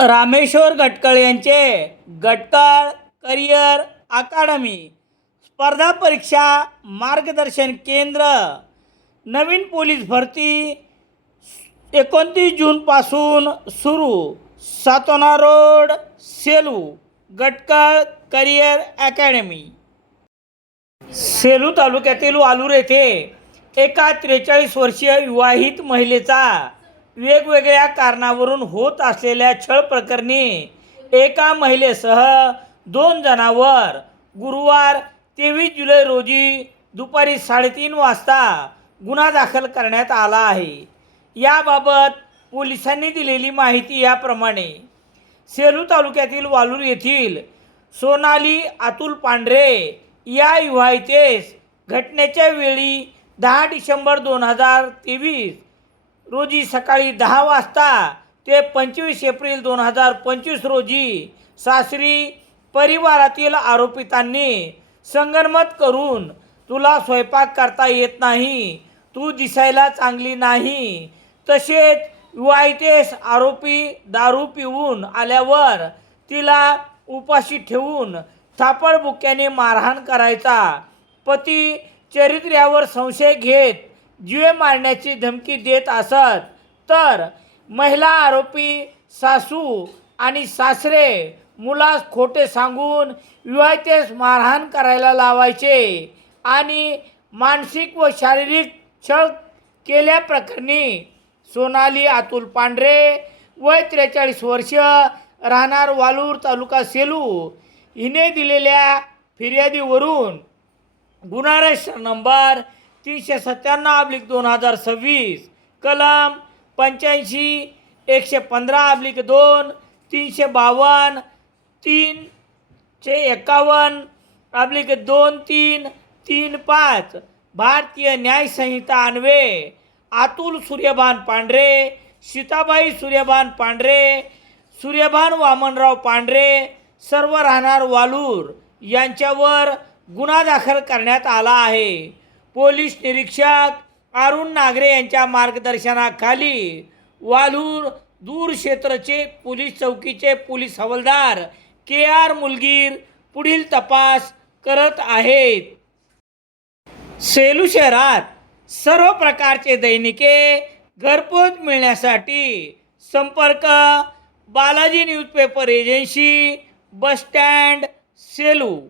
रामेश्वर गटकळ यांचे गटकळ करिअर अकादमी स्पर्धा परीक्षा मार्गदर्शन केंद्र नवीन पोलीस भरती 29 जूनपासून सुरू. Satona road, Selu. Gatkal career academy. Selu तालुक्यातील वालूर येथे एका 43 वर्षीय विवाहित महिलेचा वेगवेगळ्या कारणावरून होत असलेल्या छळ प्रकरणी एका महिलेसह 2 जणांवर गुरुवार 23 जुलै रोजी दुपारी 3:30 वाजता गुन्हा दाखल करण्यात आला आहे. याबाबत पोलिसांनी दिलेली माहिती याप्रमाणे. सेलू तालुक्यातील वालूर येथील सोनाली अतुल पांढरे या विवाहितेस घटनेच्या वेळी 10 डिसेंबर 2023 रोजी सकाळी 10 वाजता ते 25 एप्रिल 2025 रोजी सासरी परिवारातील आरोपितांनी संगनमत करून तुला स्वयंपाक करता येत नाही, तू दिसायला चांगली नाही, तसेच विवाहितेस आरोपी दारू पिऊन आल्यावर तिला उपाशी ठेवून थापडबुक्याने मारहाण करायचा, पती चरित्र्यावर संशय घेत जीवे मारण्याची धमकी देत असत, तर महिला आरोपी सासू आणि सासरे मुलास खोटे सांगून विवाहितेस मारहाण करायला लावायचे आणि मानसिक व शारीरिक छळ केल्याप्रकरणी सोनाली अतुल पांढरे वय 43 वर्ष राहणार वालूर तालुका सेलू हिने दिलेल्या फिर्यादीवरून गुन्हा रजिस्टर नंबर 397/2026 कलम 85-115/2 352 351/2335 भारतीय न्याय संहिता अन्वये अतुल सूर्यभान पांढरे, सीताबाई सूर्यभान पांढरे, सूर्यभान वामनराव पांढरे सर्व राहणार वालूर यांच्यावर गुन्हा दाखल करण्यात आला आहे. पोलीस निरीक्षक अरुण नागरे यांच्या मार्गदर्शनाखाली वालूर दूर क्षेत्रचे पोलीस चौकीचे पोलीस हवालदार KR मुलगीर पुढील तपास करत आहेत. सेलू शहरात सर्व प्रकारचे दैनिके घरपोच मिळण्यासाठी संपर्क Balaji newspaper agency, bus stand, Selu.